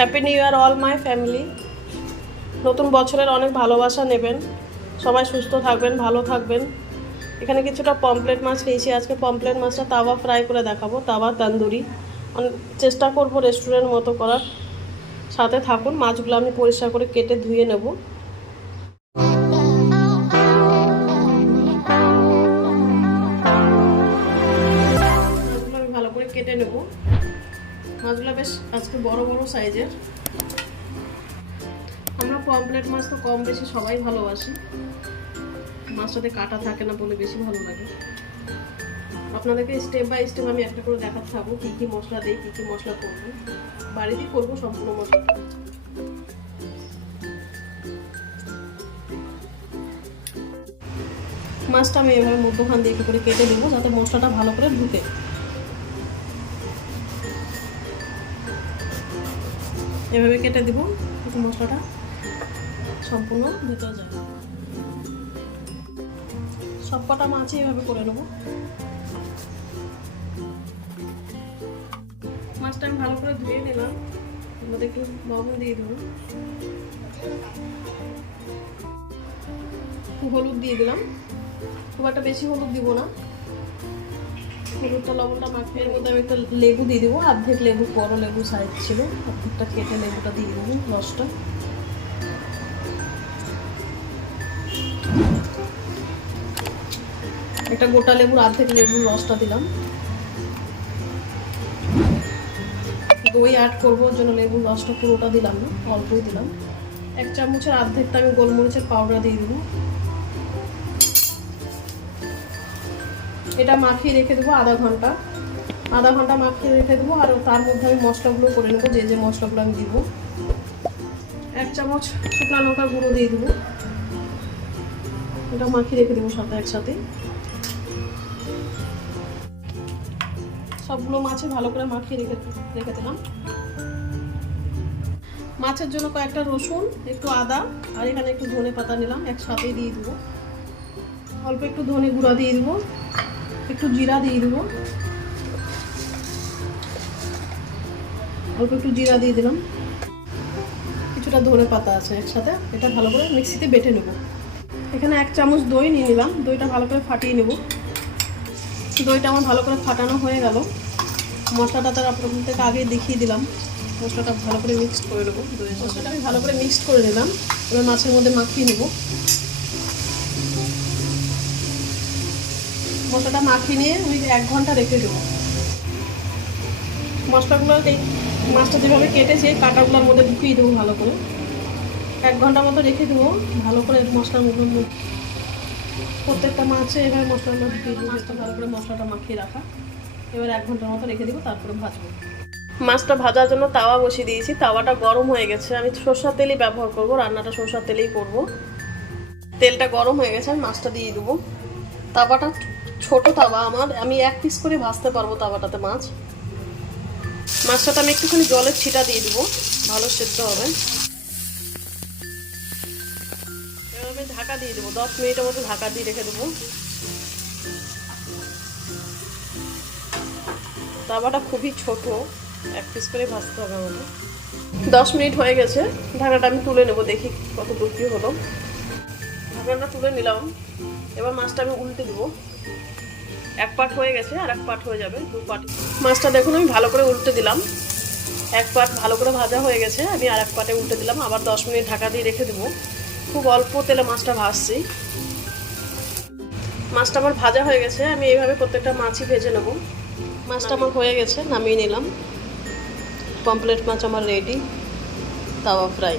Happy new year all my family. নতুন বছরের অনেক ভালোবাসা নেবেন, সবাই সুস্থ থাকবেন, ভালো থাকবেন। এখানে কিছুটা পমফ্লেট মাছ নিয়েছি, আজকে পমফ্লেট মাছটা তাওয়া ফ্রাই করে দেখাবো, তাওয়া তন্দুরি। চেষ্টা করব রেস্টুরেন্ট মতো করার। সাথে থাকুন। মাছগুলো আমি পরিষ্কার করে কেটে ধুয়ে নেব। মাছগুলো আমি ভালো করে কেটে নেব। মাছগুলো বেশ আজকে বড় বড় সাইজের। আমরা পমফ্লেট মাছ তো কম বেশি সবাই ভালোবাসি, মাছটাতে কাটা থাকে না বলে বেশি ভালো লাগে। আপনাদেরকে স্টেপ বাই স্টেপ আমি একটা করে দেখাতে থাকবো কী কী মশলা দিই, কী কী মশলা করবো। বাড়িতেই করবো সম্পূর্ণ মশলা। মাছটা আমি এভাবে মধ্যখান দিয়ে একটু করে কেটে দেবো যাতে মশলাটা ভালো করে ঢুকে। এভাবে কেটে দেবো যাতে মশলাটা সম্পূর্ণ ভিতরে যায়। সব কটা মাছই এভাবে করে নেবো। মাছটা আমি ভালো করে ধুয়ে নিলাম, মধ্যে একটু লবণ দিয়ে দেবো, হলুদ দিয়ে দিলাম। খুব একটা বেশি হলুদ দিব না, হলুদটা লবণটা মাখিয়ে। এর মধ্যে আমি একটা লেবু দিয়ে দেবো, অর্ধেক লেবু, বড় লেবু সাইজ ছিল, অর্ধেকটা কেটে লেবুটা দিয়ে দেবো, রসটা। একটা গোটা লেবুর অর্ধেক লেবুর রসটা দিলাম। দই অ্যাড করবো, ওর জন্য লেবুর রসটা পুরোটা দিলাম না, অল্পই দিলাম। 1 চামচের অর্ধেকটা আমি গোলমরিচের পাউডার দিয়ে দেবো। এটা মাখিয়ে রেখে দেবো আধা ঘন্টা মাখিয়ে রেখে দেবো। আর তার মধ্যে আমি মশলাগুলো করে নেবো, যে মশলাগুলো আমি দিব। 1 চামচ শুকনো লঙ্কার গুঁড়ো দিয়ে দেবো। এটা মাখিয়ে রেখে দেবো সাথে একসাথে। সবগুলো মাছে ভালো করে মাখিয়ে রেখে দিলাম। মাছের জন্য কয়েকটা রসুন, একটু আদা আর এখানে একটু ধনে পাতা নিলাম, একসাথেই দিয়ে দেবো। অল্প একটু ধনে গুঁড়া দিয়ে দেবো, একটু জিরা দিয়ে দেবো, অল্প একটু জিরা দিয়ে দিলাম, কিছুটা ধনে পাতা আছে একসাথে। এটা ভালো করে মিক্সিতে বেটে নেব। এখানে 1 চামচ দই নিয়ে নিলাম, দইটা ভালো করে ফাটিয়ে নেব। দইটা আমার ভালো করে ফাটানো হয়ে গেল। মশলাটা তার আপনাদের আগেই দেখিয়ে দিলাম। মশলাটা ভালো করে মিক্সড করে নেবো। মশলাটা আমি ভালো করে মিক্সড করে নিলাম, এবার মাছের মধ্যে মাখিয়ে নেব। মশলাটা মাখিয়ে নিয়ে আমি 1 ঘন্টা রেখে দেবো। মশলাগুলো এই মাছটা যেভাবে কেটেছে কাঁটাগুলোর মধ্যে ঢুকিয়ে দেবো ভালো করে। 1 ঘন্টার মতো রেখে দেবো ভালো করে মশলার মধ্যে। প্রত্যেকটা মাছে এভাবে মশলাগুলো ঢুকিয়ে দেবো। মাছটা ভালো করে মশলাটা মাখিয়ে রাখা। এবার 1 ঘন্টার মতো রেখে দেবো, তারপরে ভাজবো। মাছটা ভাজার জন্য তাওয়া বসিয়ে দিয়েছি। তাওয়াটা গরম হয়ে গেছে। আমি সরষের তেলই ব্যবহার করব, রান্নাটা সরষের তেলেই করব। তেলটা গরম হয়ে গেছে, আমি মাছটা দিয়ে দেবো। তাওয়াটা ছোট তাওয়া আমার, আমি 1 পিস করে ভাজতে পারবো তাওয়াটাতে মাছ। মাছটাতে আমি একটুখানি জলের ছিটা দিয়ে দেবো, ভালো সেদ্ধ হবে। এবার আমি ঢাকা দিয়ে দেবো, 10 মিনিটের মতো ঢাকা দিয়ে রেখে দেবো। তাওয়াটা খুবই ছোট, 1 পিস করে ভাজতে হবে আমাকে। 10 মিনিট হয়ে গেছে, ঢাকাটা আমি তুলে নেবো, দেখি কত দূর কি হলো। ঢাকাটা তুলে নিলাম। এবার মাছটা আমি উল্টে দেবো। 1 পার্ট হয়ে গেছে, আর 1 পার্ট হয়ে যাবে, 2 পার্ট। মাছটা দেখুন আমি ভালো করে উল্টে দিলাম। 1 পার্ট ভালো করে ভাজা হয়ে গেছে, আমি আর 1 পার্টে উল্টে দিলাম। আবার 10 মিনিট ঢাকা দিয়ে রেখে দেবো। খুব অল্প তেলে মাছটা ভাজছি। মাছটা আমার ভাজা হয়ে গেছে, আমি এইভাবে প্রত্যেকটা মাছই ভেজে নেব। মাছটা আমার হয়ে গেছে, নামিয়ে নিলাম। পমফ্লেট মাছ আমার রেডি, তাওয়া ফ্রাই।